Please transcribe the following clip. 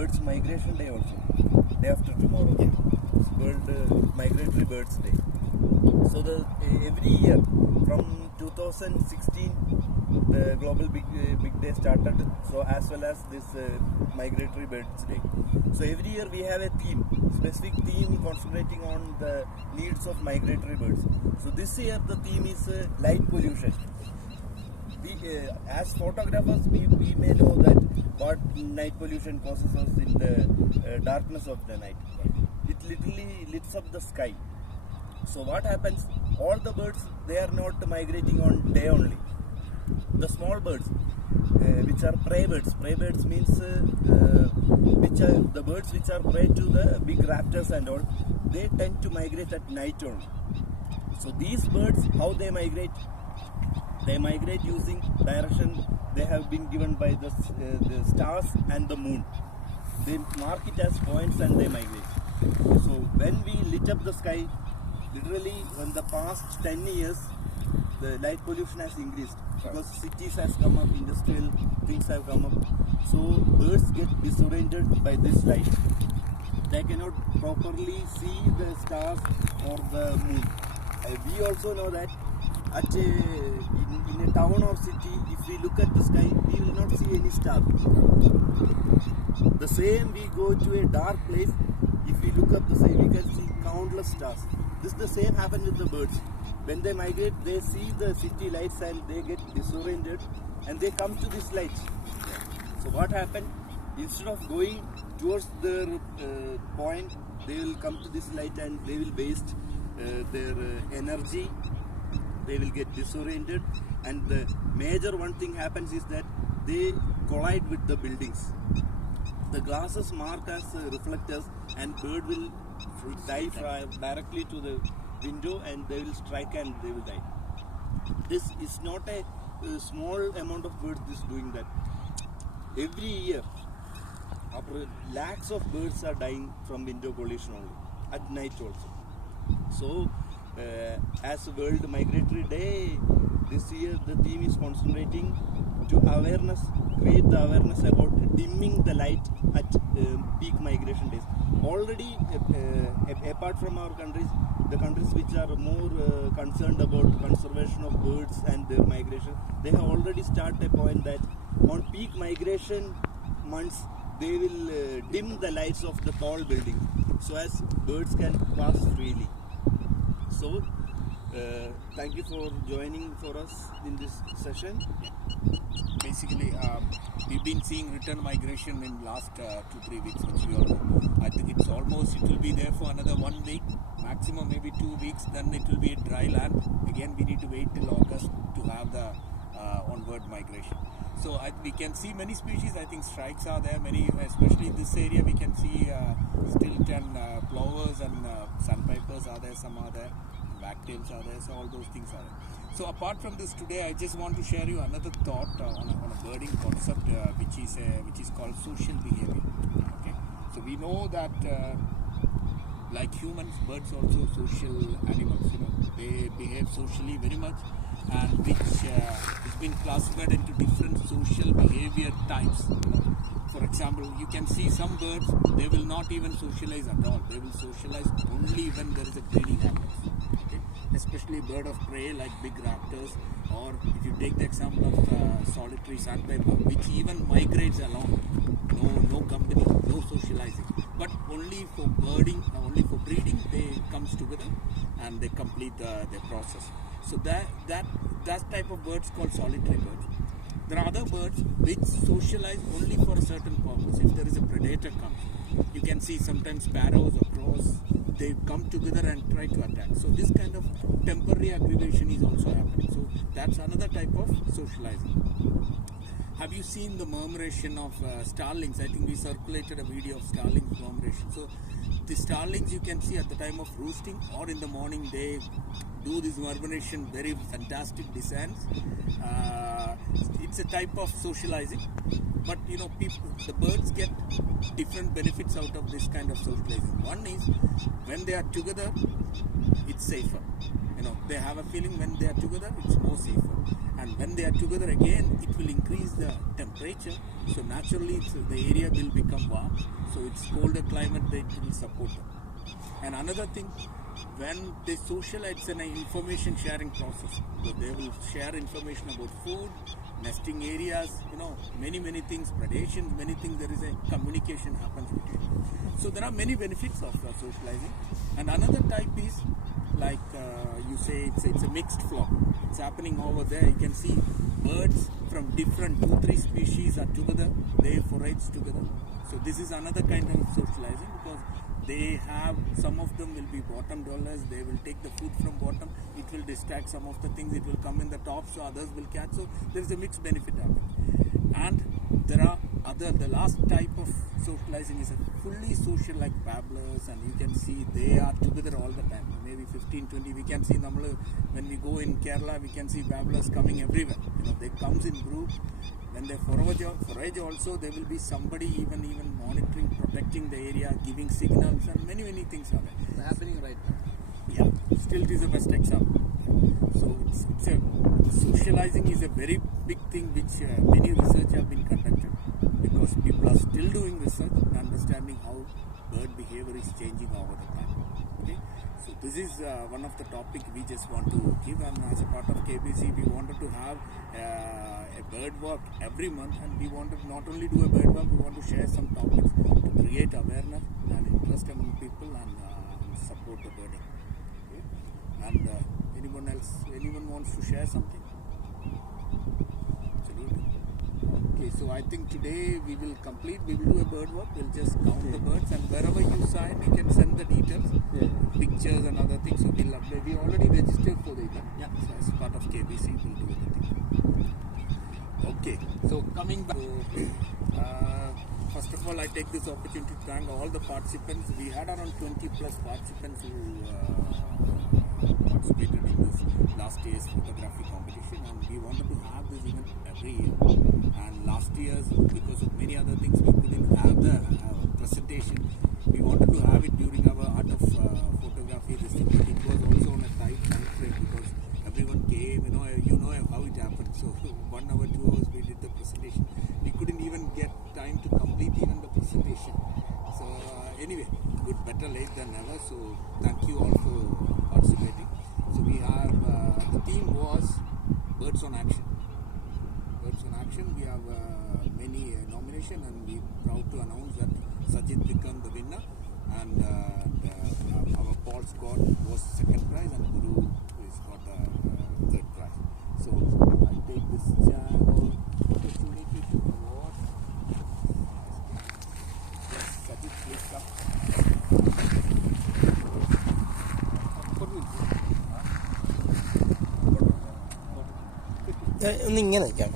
Birds Migration Day also, day after tomorrow. It's World Migratory Birds Day. So every year from 2016 the global big day started, so as well as this Migratory Birds Day. So every year we have a theme, specific theme concentrating on the needs of migratory birds. So this year the theme is light pollution. We, as photographers, we may know that what night pollution causes us in the darkness of the night. It literally lights up the sky. So what happens? All the birds, they are not migrating on day only. The small birds, which are prey birds. Prey birds means which are the birds which are prey to the big raptors and all. They tend to migrate at night only. So these birds, how they migrate? They migrate using direction they have been given by the stars and the moon. They mark it as points and they migrate. So when we lit up the sky, literally in the past 10 years, the light pollution has increased because cities has come up, industrial things have come up. So birds get disoriented by this light. They cannot properly see the stars or the moon. We also know that in a town or city, if we look at the sky, we will not see any star. The same, we go to a dark place, if we look up the sky, we can see countless stars. This the same happens with the birds. When they migrate, they see the city lights and they get disoriented and they come to this light. So what happened? Instead of going towards their point, they will come to this light and they will waste their energy. They will get disoriented, and the major one thing happens is that they collide with the buildings. The glasses mark as reflectors, and bird will dive directly to the window and they will strike and they will die. This is not a small amount of birds is doing that. Every year, lakhs of birds are dying from window collision only, at night also. So, as World Migratory Day, this year the theme is concentrating to awareness, create the awareness about dimming the light at peak migration days. Already, apart from our countries, the countries which are more concerned about conservation of birds and their migration, they have already started a point that on peak migration months, they will dim the lights of the tall buildings so as birds can pass freely. So, thank you for joining for us in this session. Basically, we've been seeing return migration in last 2-3 weeks, which we all know. I think it will be there for another 1 week, maximum maybe 2 weeks, then it will be a dry land. Again, we need to wait till August to have the onward migration. So we can see many species. I think strikes are there, many, especially in this area we can see stilt and plovers and sandpipers are there, some are there, wagtails are there, so all those things are there. So apart from this today, I just want to share you another thought on a birding concept which is called social behavior. Okay, so we know that like humans, birds also social animals. They behave socially very much, and which has been classified into different social behavior types. For example, you can see some birds, they will not even socialize at all. They will socialize only when there is a breeding happens. Okay? Especially bird of prey like big raptors, or if you take the example of solitary sandpiper, which even migrates alone. No company, no socializing. But only for birding, only for breeding, they comes together and they complete their process. So that type of birds called solitary birds. There are other birds which socialize only for a certain purpose. If there is a predator comes, you can see sometimes sparrows or crows, they come together and try to attack. So this kind of temporary aggravation is also happening. So that's another type of socializing. Have you seen the murmuration of starlings? I think we circulated a video of starlings murmuration. So the starlings you can see at the time of roosting or in the morning, they do this murmuration, very fantastic designs. It's a type of socializing, but the birds get different benefits out of this kind of socializing. One is when they are together, it's safer. They have a feeling when they are together, it's more safer. and when they are together again, it will increase the temperature. So naturally, the area will become warm. So it's colder climate that will support them. And another thing, when they socialize, it's an information sharing process. So they will share information about food, nesting areas, many things, predations, many things. There is a communication happens between. So there are many benefits of socializing. And another type is like you say it's a mixed flock. It's happening over there. You can see birds from different 2-3 species are together. They forage together. So this is another kind of socializing, because they have, some of them will be bottom dwellers. They will take the food from bottom. It will distract some of the things. It will come in the top, so others will catch. So there is a mixed benefit happen. And there are the last type of socializing is a fully social, like babblers, and you can see they are together all the time. Maybe 15-20. We can see when we go in Kerala, we can see babblers coming everywhere. They comes in group. When they forage also, there will be somebody even monitoring, protecting the area, giving signals, and many things are there. It's happening right now. Yeah, still it is the best example. So socializing is a very big thing which many research have been conducted, because people are still doing research and understanding how bird behavior is changing over the time. Okay, so this is one of the topic we just want to give, and as a part of KBC, we wanted to have a bird walk every month, and we wanted not only do a bird walk, we want to share some topics to create awareness and interest among people and support the birding. Okay? And anyone wants to share something? Absolutely. Okay, so I think today we will do a bird walk. We'll just count the birds, and wherever you sign, you can send the details, pictures and other things. So we already registered for the event. Yeah. So as part of KBC, we'll do everything. Okay, so coming back, first of all, I take this opportunity to thank all the participants. We had around 20 plus participants who participated in this last year's photography competition, and we wanted to have this event every year. And last year's, because of many other things, we couldn't have the presentation. We wanted to have it during our Art of Photography. It was also on a tight time frame, because everyone came, you know how it happened. So 1 hour, 2 hours we did the presentation. We couldn't even get time to complete even the presentation. So anyway, better late than never. So thank you all for participating. So we have, the theme was Birds on Action. Birds on Action. We have many nominations, and we are proud to announce that Sajid became the winner, and our Paul Scott was second prize, and Guru has got the third prize. So I take this opportunity to award. Yes, Sajid, please come. ഒന്നിങ്ങനെ നിൽക്കാം.